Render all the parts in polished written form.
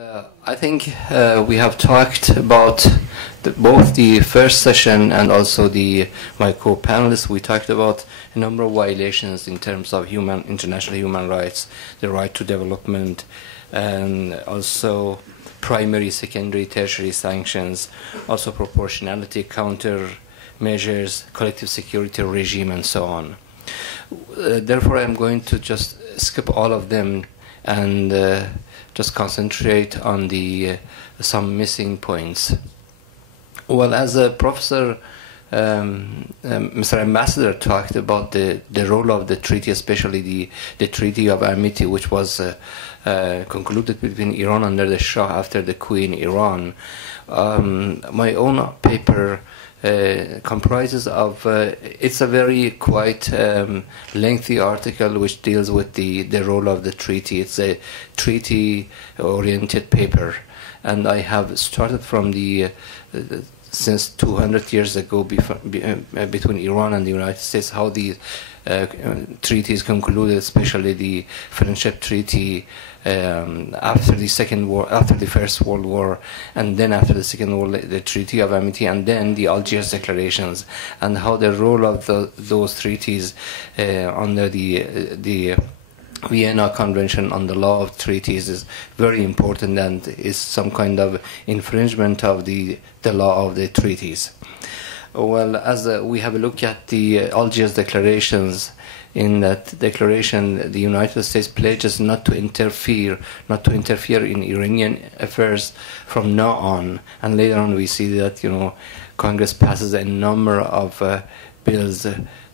I think we have talked about both the first session and also my co-panelists. We talked about a number of violations in terms of international human rights, the right to development, and also primary, secondary, tertiary sanctions, also proportionality, countermeasures, collective security regime, and so on. Therefore, I'm going to just skip all of them and just concentrate on some missing points. Well, as a professor, Mr. Ambassador talked about the role of the treaty, especially the Treaty of Amity, which was concluded between Iran under the Shah after the coup in Iran. My own paper comprises of, it's a very quite lengthy article which deals with the role of the treaty. It's a treaty-oriented paper, and I have started from since 200 years ago between Iran and the United States, how the treaties concluded, especially the Friendship Treaty after the First World War, and then after the Second World War, the Treaty of Amity, and then the Algiers Declarations, and how the role of those treaties under the Vienna Convention on the Law of Treaties is very important and is some kind of infringement of the law of the treaties. Well, as we have a look at the Algiers Declarations, in that declaration, the United States pledges not to interfere in Iranian affairs from now on. And later on, we see that Congress passes a number of bills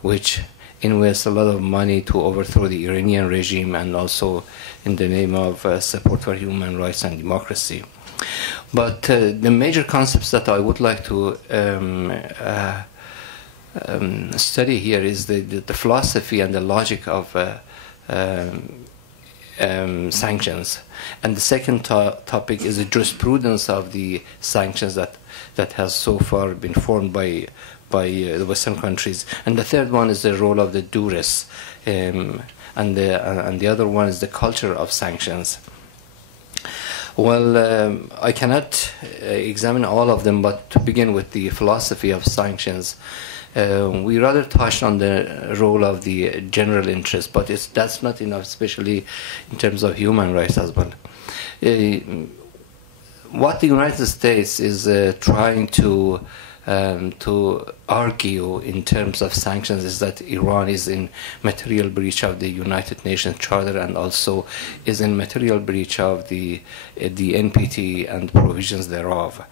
which invest a lot of money to overthrow the Iranian regime, and also in the name of support for human rights and democracy. But the major concepts that I would like to study here is the philosophy and the logic of sanctions. And the second topic is the jurisprudence of the sanctions that has so far been formed by the Western countries. And the third one is the role of the jurists, and the other one is the culture of sanctions. Well, I cannot examine all of them, but to begin with the philosophy of sanctions, we rather touched on the role of the general interest, but that's not enough, especially in terms of human rights as well. What the United States is trying to argue in terms of sanctions is that Iran is in material breach of the United Nations Charter, and also is in material breach of the NPT and provisions thereof.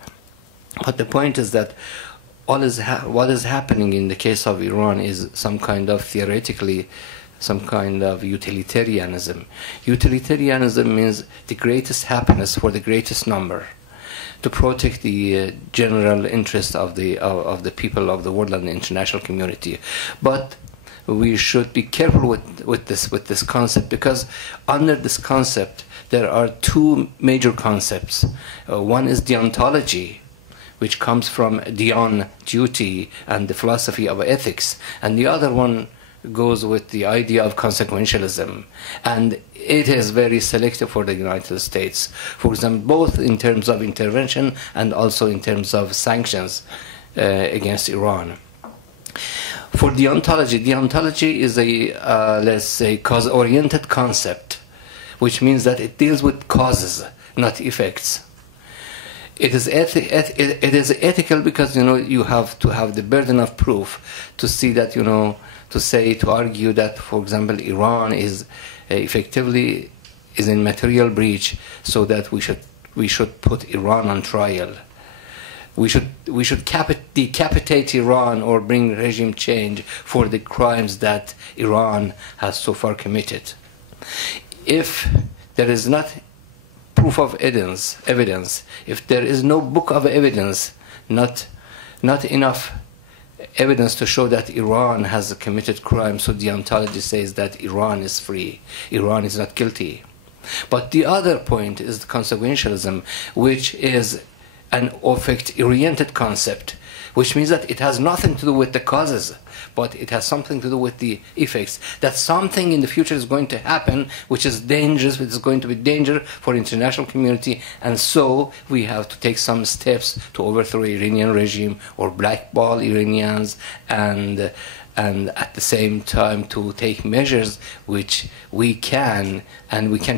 But the point is that what is happening in the case of Iran is some kind of theoretically some kind of utilitarianism. Utilitarianism means the greatest happiness for the greatest number, to protect the general interest of the people of the world and the international community. But we should be careful with this concept, because under this concept there are two major concepts. One is deontology, which comes from dion, duty, and the philosophy of ethics, and the other one goes with the idea of consequentialism, and it is very selective for the United States, for example, both in terms of intervention and also in terms of sanctions against Iran. For deontology is a, let's say, cause-oriented concept, which means that it deals with causes, not effects. It is ethical because you have to have the burden of proof to see that to argue that, for example, Iran is effectively in material breach, so that we should put Iran on trial. We should decapitate Iran or bring regime change for the crimes that Iran has so far committed. If there is not proof of evidence, if there is no book of evidence, not enough evidence to show that Iran has committed crime, so deontology says that Iran is free, Iran is not guilty. But the other point is consequentialism, which is an effect-oriented concept, which means that it has nothing to do with the causes, but it has something to do with the effects. That something in the future is going to happen which is dangerous, which is going to be danger for international community, and so we have to take some steps to overthrow Iranian regime or blackball Iranians, and at the same time to take measures which we can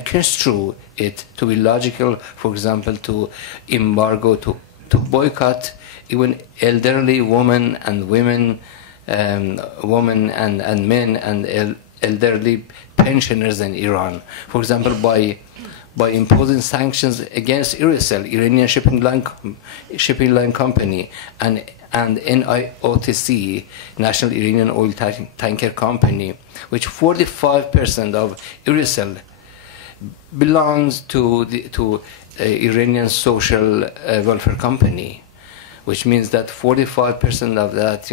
construe it to be logical. For example, to embargo, to boycott even elderly women and women, women and men and elderly pensioners in Iran. For example, by imposing sanctions against Irisel, Iranian shipping line company, and NIOTC, National Iranian Oil Tanker Company, which 45% of Irisel belongs to Iranian Social Welfare Company, which means that 45% of that,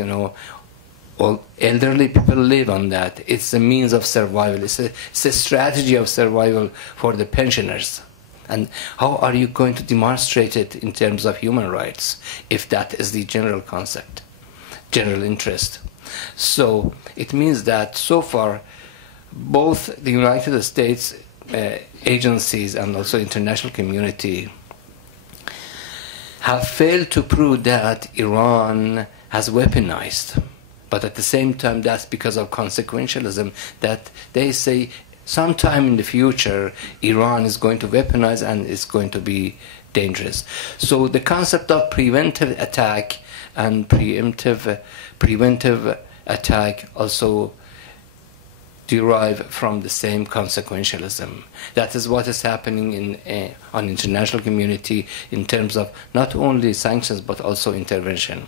all elderly people live on that. It's a means of survival. It's a strategy of survival for the pensioners. And how are you going to demonstrate it in terms of human rights if that is the general concept, general interest? So it means that so far, both the United States agencies and also international community have failed to prove that Iran has weaponized. But at the same time, that's because of consequentialism, that they say sometime in the future, Iran is going to weaponize and it's going to be dangerous. So the concept of preventive attack and preventive attack also derive from the same consequentialism. That is what is happening on international community in terms of not only sanctions but also intervention.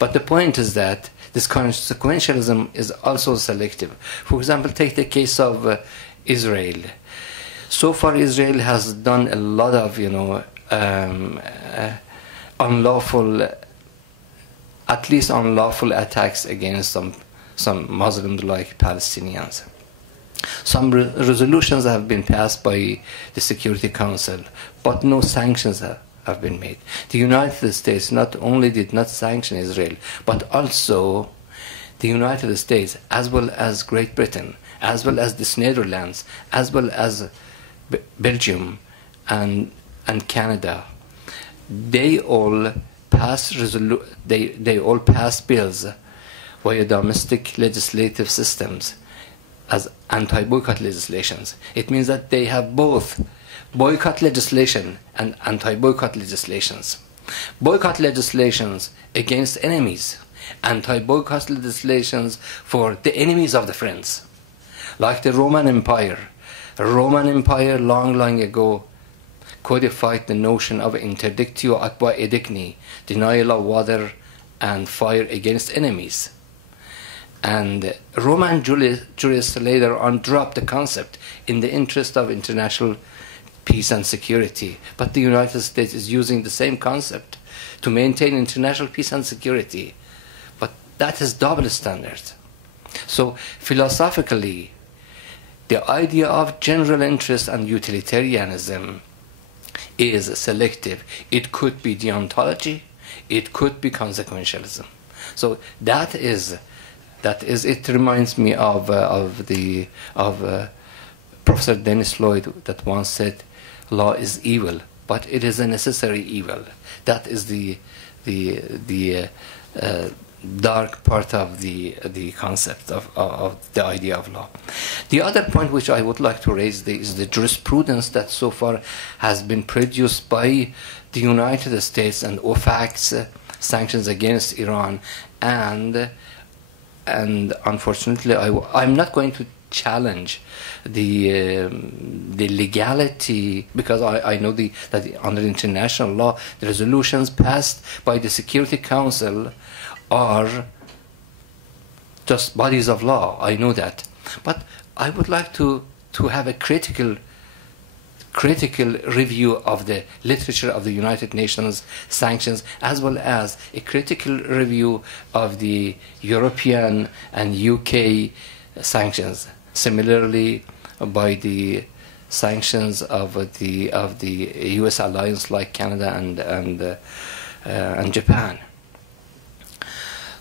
But the point is that this consequentialism is also selective. For example, take the case of Israel. So far, Israel has done a lot of, unlawful, at least unlawful attacks against some Muslims like Palestinians. Some resolutions have been passed by the Security Council, but no sanctions have been made. The United States not only did not sanction Israel, but also the United States, as well as Great Britain, as well as the Netherlands, as well as Belgium and Canada, they all passed bills via domestic legislative systems as anti-boycott legislations. It means that they have both boycott legislation and anti-boycott legislations. Boycott legislations against enemies, anti-boycott legislations for the enemies of the friends. Like the Roman Empire. The Roman Empire long ago codified the notion of interdictio aqua edicni, denial of water and fire against enemies. And Roman jurists later on dropped the concept in the interest of international peace and security. But the United States is using the same concept to maintain international peace and security. But that is double standard. So philosophically, the idea of general interest and utilitarianism is selective. It could be deontology, it could be consequentialism. So that is it. Reminds me of Professor Dennis Lloyd that once said, "Law is evil, but it is a necessary evil." That is the dark part of the concept of the idea of law. The other point which I would like to raise is the jurisprudence that so far has been produced by the United States and OFAC's sanctions against Iran, and unfortunately I'm not going to challenge the legality, because I know that under international law the resolutions passed by the Security Council are just bodies of law. I know that, but I would like to have a critical review of the literature of the United Nations sanctions, as well as a critical review of the European and UK sanctions. Similarly, by the sanctions of the US alliance like Canada and Japan.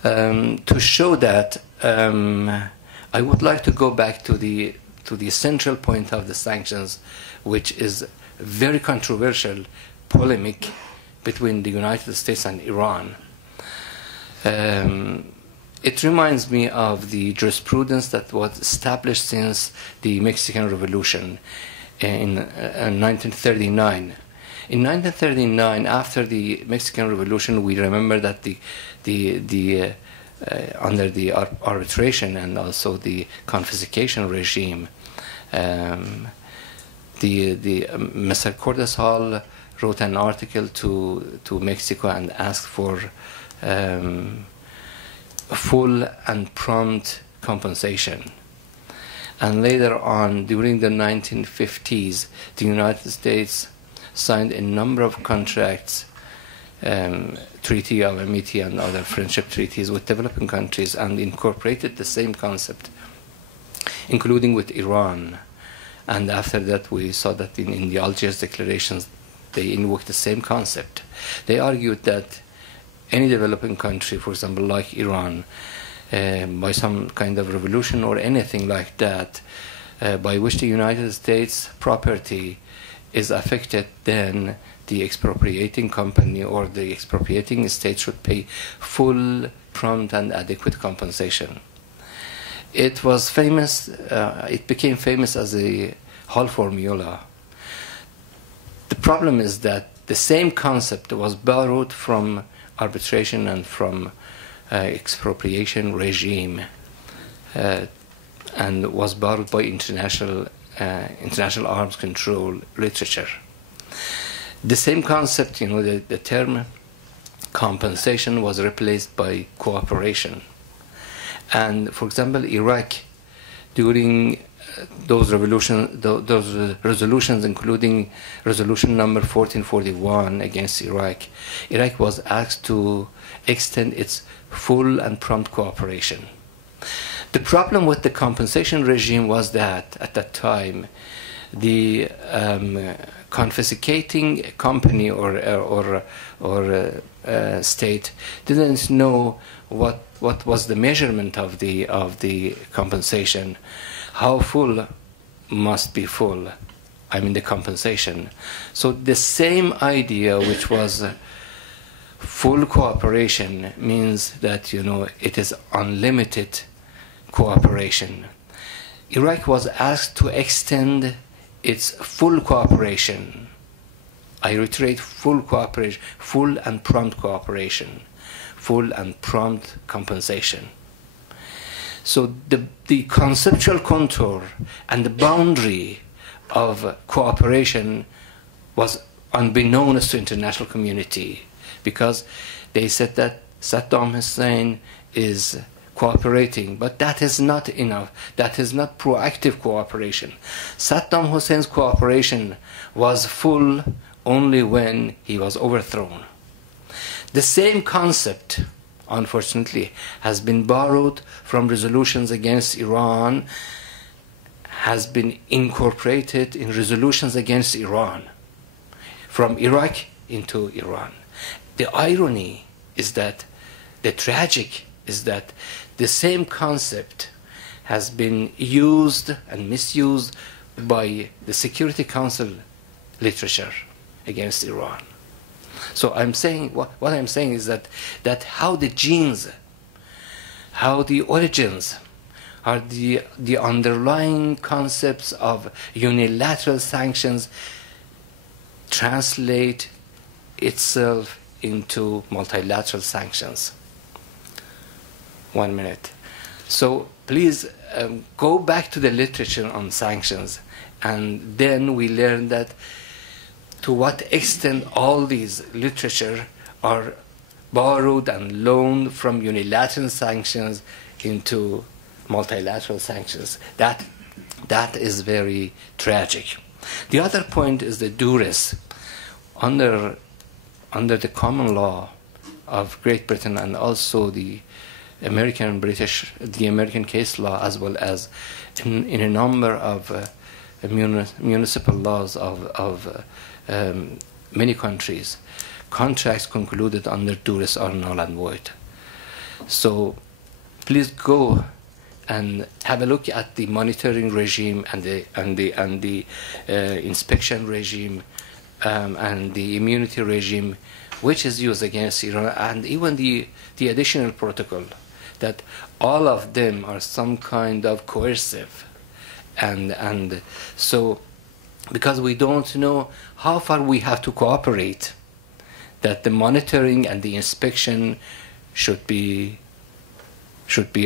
To show that, I would like to go back to the central point of the sanctions, which is very controversial polemic between the United States and Iran. It reminds me of the jurisprudence that was established since the Mexican Revolution in 1939. In 1939, after the Mexican Revolution, we remember that under the arbitration and also the confiscation regime, Mr. Cordesal wrote an article to Mexico and asked for full and prompt compensation. And later on, during the 1950s, the United States signed a number of contracts, Treaty of Amity and other friendship treaties with developing countries, and incorporated the same concept, including with Iran. And after that, we saw that in the Algiers declarations, they invoked the same concept. They argued that any developing country, for example, like Iran, by some kind of revolution or anything like that, by which the United States property is affected, then the expropriating company or the expropriating state should pay full, prompt, and adequate compensation. It was famous, it became famous as a Hall formula. The problem is that the same concept was borrowed from arbitration and from expropriation regime, and was borrowed by international arms control literature. The same concept, the term compensation was replaced by cooperation. And for example, Iraq, during those resolutions, including resolution number 1441 against Iraq was asked to extend its full and prompt cooperation. The problem with the compensation regime was that at that time, the confiscating company or state didn't know what was the measurement of the compensation. How full must be full? I mean the compensation. So the same idea, which was full cooperation, means that it is unlimited cooperation. Iraq was asked to extend its full cooperation. I reiterate, full cooperation, full and prompt cooperation, full and prompt compensation. So the conceptual contour and the boundary of cooperation was unbeknownst to international community, because they said that Saddam Hussein is cooperating, but that is not enough. That is not proactive cooperation. Saddam Hussein's cooperation was full only when he was overthrown. The same concept, unfortunately, has been borrowed from resolutions against Iran, has been incorporated in resolutions against Iran, from Iraq into Iran. The irony is that, the tragic is that the same concept has been used and misused by the Security Council literature against Iran. So I'm saying, what I'm saying is that how the genes, how the origins, are the underlying concepts of unilateral sanctions translate itself into multilateral sanctions. 1 minute. So please go back to the literature on sanctions, and then we learn that to what extent all these literature are borrowed and loaned from unilateral sanctions into multilateral sanctions. That is very tragic. The other point is the duress. Under the common law of Great Britain, and also the American case law, as well as in a number of municipal laws of many countries, contracts concluded under duress are null and void. So please go and have a look at the monitoring regime and the inspection regime and the immunity regime, which is used against Iran, and even the additional protocol, that all of them are some kind of coercive, and so because we don't know how far we have to cooperate, that the monitoring and the inspection should be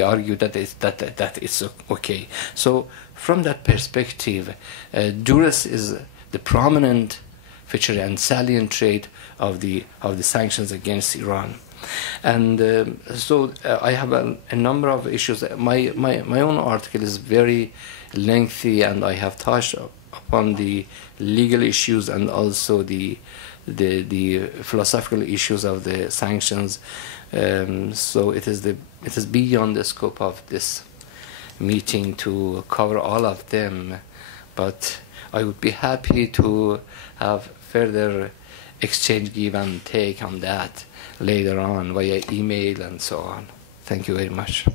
argued that it's okay. So from that perspective, duress is the prominent feature and salient trait of the sanctions against Iran. And so I have a number of issues. My own article is very lengthy, and I have touched upon the legal issues and also the philosophical issues of the sanctions. So it is beyond the scope of this meeting to cover all of them, but I would be happy to have further exchange, give and take on that later on via email and so on. Thank you very much.